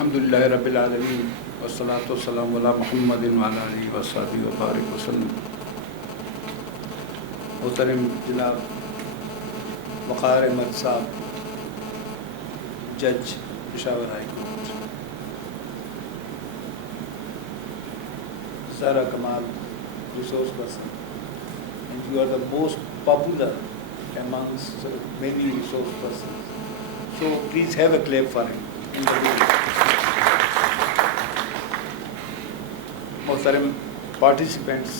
الحمدللہ رب العالمین والصلاۃ والسلام علی محمد وعلی آلہ وصحبہ وبارک وسلم۔ محترم جناب وقار احمد صاحب، جج Peshawar high court, Zahra Kamal resource person, and you are the most popular amongst many resource persons. So please have a clap for him. محترم participants،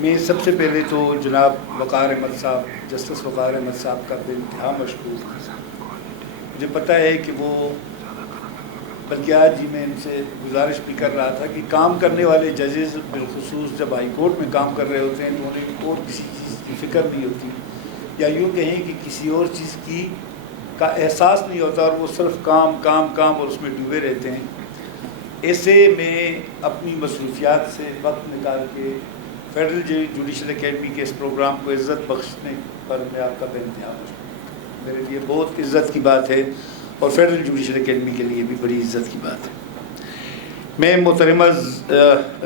میں سب سے پہلے تو جناب وقار احمد صاحب، جسٹس وقار احمد صاحب کا بے انتہا مشکور ہوں۔ مجھے پتہ ہے کہ وہ، بلکہ آج ہی میں ان سے گزارش بھی کر رہا تھا کہ کام کرنے والے ججز بالخصوص جب ہائی کورٹ میں کام کر رہے ہوتے ہیں تو انہیں اور کسی چیز کی فکر نہیں ہوتی، یا یوں کہیں کہ کسی اور چیز کا احساس نہیں ہوتا، اور وہ صرف کام کام کام اور اس میں ڈوبے رہتے ہیں۔ ایسے میں اپنی مصروفیات سے وقت نکال کے فیڈرل جوڈیشل اکیڈمی کے اس پروگرام کو عزت بخشنے پر میں آپ کا بے انتہا مشکور، میرے لیے بہت عزت کی بات ہے، اور فیڈرل جوڈیشل اکیڈمی کے لیے بھی بڑی عزت کی بات ہے۔ میں محترمہ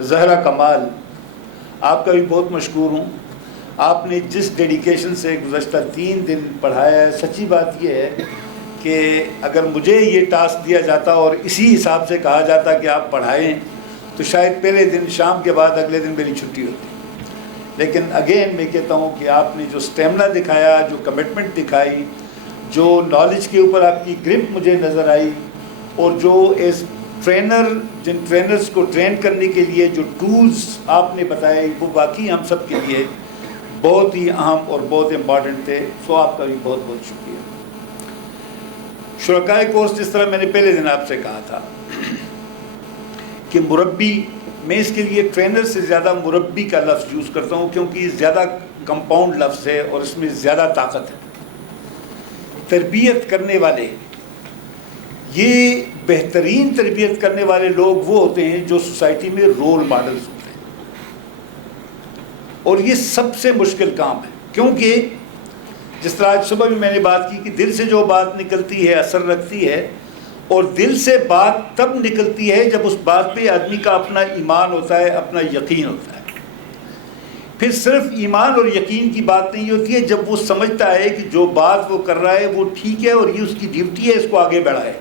زہرا کمال، آپ کا بھی بہت مشکور ہوں۔ آپ نے جس ڈیڈیکیشن سے گزشتہ 3 دن پڑھایا ہے، سچی بات یہ ہے کہ اگر مجھے یہ ٹاسک دیا جاتا اور اسی حساب سے کہا جاتا کہ آپ پڑھائیں تو شاید پہلے دن شام کے بعد اگلے دن میری چھٹی ہوتی۔ لیکن اگین میں کہتا ہوں کہ آپ نے جو سٹیمنا دکھایا، جو کمٹمنٹ دکھائی، جو نالج کے اوپر آپ کی گرپ مجھے نظر آئی، اور جو ایز ٹرینر جن ٹرینرز کو ٹرین کرنے کے لیے جو ٹولز آپ نے بتائے، وہ واقعی ہم سب کے لیے بہت ہی اہم اور بہت امپارٹنٹ تھے۔ سو آپ کا بھی بہت بہت شکریہ۔ شرکائے کورس، جس طرح میں نے پہلے دن آپ سے کہا تھا کہ مربی، میں اس کے لیے ٹرینر سے زیادہ مربی کا لفظ یوز کرتا ہوں، کیونکہ یہ زیادہ کمپاؤنڈ لفظ ہے اور اس میں زیادہ طاقت ہے۔ تربیت کرنے والے، یہ بہترین تربیت کرنے والے لوگ وہ ہوتے ہیں جو سوسائٹی میں رول ماڈلز ہوتے ہیں، اور یہ سب سے مشکل کام ہے، کیونکہ جس طرح آج صبح بھی میں نے بات کی کہ دل سے جو بات نکلتی ہے اثر رکھتی ہے، اور دل سے بات تب نکلتی ہے جب اس بات پہ آدمی کا اپنا ایمان ہوتا ہے، اپنا یقین ہوتا ہے۔ پھر صرف ایمان اور یقین کی بات نہیں ہوتی ہے، جب وہ سمجھتا ہے کہ جو بات وہ کر رہا ہے وہ ٹھیک ہے اور یہ اس کی ڈیوٹی ہے، اس کو آگے بڑھائے۔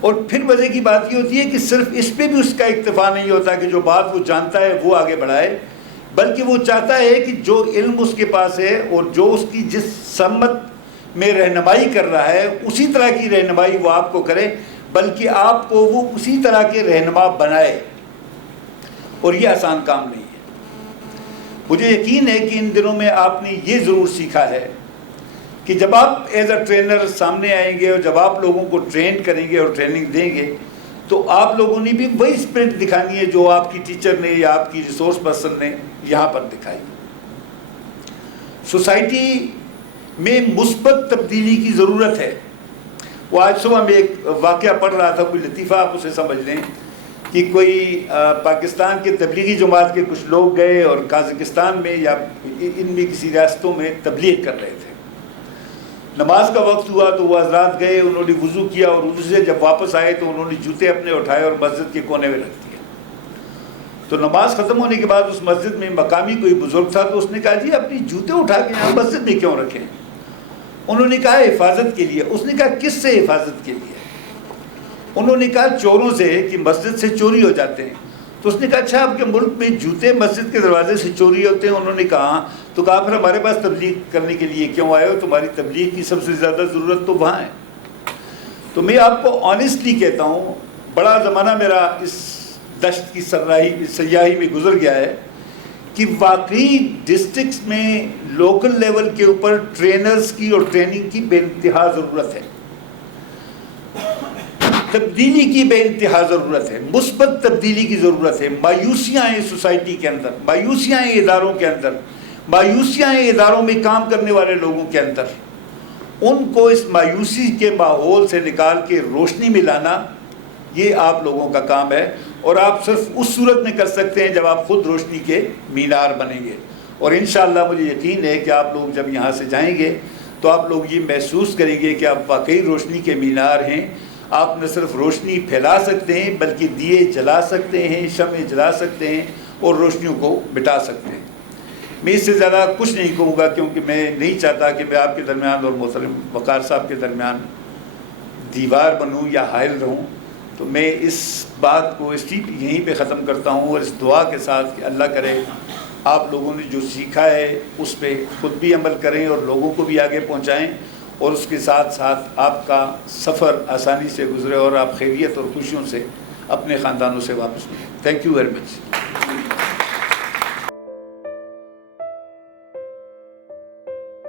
اور پھر مزے کی بات یہ ہوتی ہے کہ صرف اس پہ بھی اس کا اکتفا نہیں ہوتا کہ جو بات وہ جانتا ہے وہ آگے بڑھائے، بلکہ وہ چاہتا ہے کہ جو علم اس کے پاس ہے اور جو اس کی جس سمت میں رہنمائی کر رہا ہے، اسی طرح کی رہنمائی وہ آپ کو کرے، بلکہ آپ کو وہ اسی طرح کے رہنما بنائے، اور یہ آسان کام نہیں ہے۔ مجھے یقین ہے کہ ان دنوں میں آپ نے یہ ضرور سیکھا ہے کہ جب آپ ایز اے ٹرینر سامنے آئیں گے اور جب آپ لوگوں کو ٹرین کریں گے اور ٹریننگ دیں گے، تو آپ لوگوں نے بھی وہی اسپرٹ دکھانی ہے جو آپ کی ٹیچر نے یا آپ کی ریسورس پرسن نے یہاں پر دکھائی۔ سوسائٹی میں مثبت تبدیلی کی ضرورت ہے۔ وہ آج صبح میں ایک واقعہ پڑھ رہا تھا، کوئی لطیفہ آپ اسے سمجھ لیں، کہ کوئی پاکستان کے تبلیغی جماعت کے کچھ لوگ گئے اور قازقستان میں یا ان میں کسی ریاستوں میں تبلیغ کر رہے تھے۔ نماز کا وقت ہوا تو وہ حضرات گئے، انہوں نے وضو کیا، اور وضو سے جب واپس آئے تو انہوں نے جوتے اپنے اٹھائے اور مسجد کے کونے میں رکھ دیے۔ تو نماز ختم ہونے کے بعد اس مسجد میں مقامی کوئی بزرگ تھا، تو اس نے کہا جی اپنی جوتے اٹھا کے یہاں مسجد میں کیوں رکھیں؟ انہوں نے کہا حفاظت کے لیے۔ اس نے کہا کس سے حفاظت کے لیے؟ انہوں نے کہا چوروں سے، کہ مسجد سے چوری ہو جاتے ہیں۔ تو اس نے کہا اچھا آپ کے ملک میں جوتے مسجد کے دروازے سے چوری ہوتے ہیں؟ انہوں نے کہا، تو کہا پھر ہمارے پاس تبلیغ کرنے کے لیے کیوں آئے ہو؟ تمہاری تبلیغ کی سب سے زیادہ ضرورت تو وہاں ہے۔ تو میں آپ کو آنیسٹلی کہتا ہوں، بڑا زمانہ میرا اس دشت کی سیاحی میں گزر گیا ہے کہ واقعی ڈسٹرکٹس میں لوکل لیول کے اوپر ٹرینرز کی اور ٹریننگ کی بے انتہا ضرورت ہے، تبدیلی کی بے انتہا ضرورت ہے، مثبت تبدیلی کی ضرورت ہے۔ مایوسیاں ہیں سوسائٹی کے اندر، مایوسیاں ہیں اداروں کے اندر، مایوسیاں ہیں اداروں میں کام کرنے والے لوگوں کے اندر۔ ان کو اس مایوسی کے ماحول سے نکال کے روشنی میں لانا، یہ آپ لوگوں کا کام ہے، اور آپ صرف اس صورت میں کر سکتے ہیں جب آپ خود روشنی کے مینار بنیں گے۔ اور انشاءاللہ مجھے یقین ہے کہ آپ لوگ جب یہاں سے جائیں گے تو آپ لوگ یہ محسوس کریں گے کہ آپ واقعی روشنی کے مینار ہیں. آپ نہ صرف روشنی پھیلا سکتے ہیں بلکہ دیے جلا سکتے ہیں, شمع جلا سکتے ہیں اور روشنیوں کو مٹا سکتے ہیں. میں اس سے زیادہ کچھ نہیں کہوں گا کیونکہ میں نہیں چاہتا کہ میں آپ کے درمیان اور محترم وقار صاحب کے درمیان دیوار بنوں یا حائل رہوں. تو میں اس بات کو یہیں پہ ختم کرتا ہوں اور اس دعا کے ساتھ کہ اللہ کرے آپ لوگوں نے جو سیکھا ہے اس پہ خود بھی عمل کریں اور لوگوں کو بھی آگے پہنچائیں, اور اس کے ساتھ ساتھ آپ کا سفر آسانی سے گزرے اور آپ خیریت اور خوشیوں سے اپنے خاندانوں سے واپس ملیں. Thank you very much.